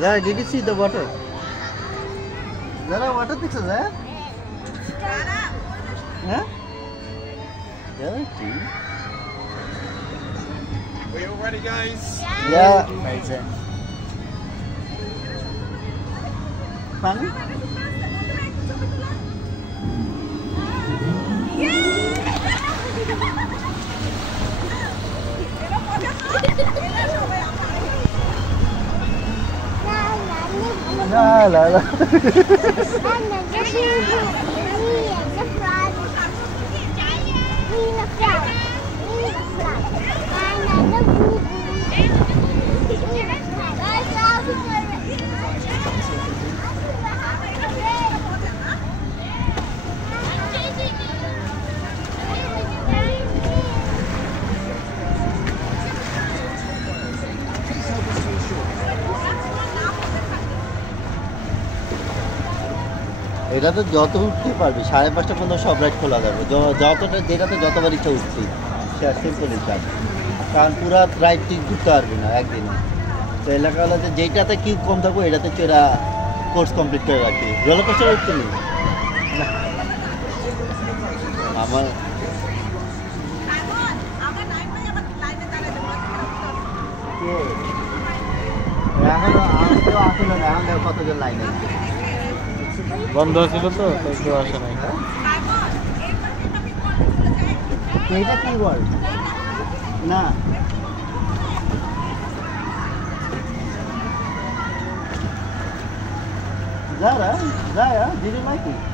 Zara, did you see the water? Zara, water picks us, eh? Huh? Zara, see? We all ready, guys? Yeah. Fun? La la la. এটা তো যত উঠতে পারবি 5:30 পর্যন্ত সব রাইড খোলা যাবে যতটা যেটাতে যতবার ইচ্ছা উঠছি সে সিম্পল হিসাব কারণ পুরো রাইড তুই ঘুরতে পারবি না একদিনে তো এলাকা হলে যেইটাতে কি কম থাকবো এটাতে চেরা কোর্স কমপ্লিট করে রাখি রোলার কোস্টার উঠতে নেই আমার এখন কেউ আসলে না এখন কতজন লাইনে বন্ধ ছিল তো কেউ আসে নাই এটা কি বল না Zara, did you like it?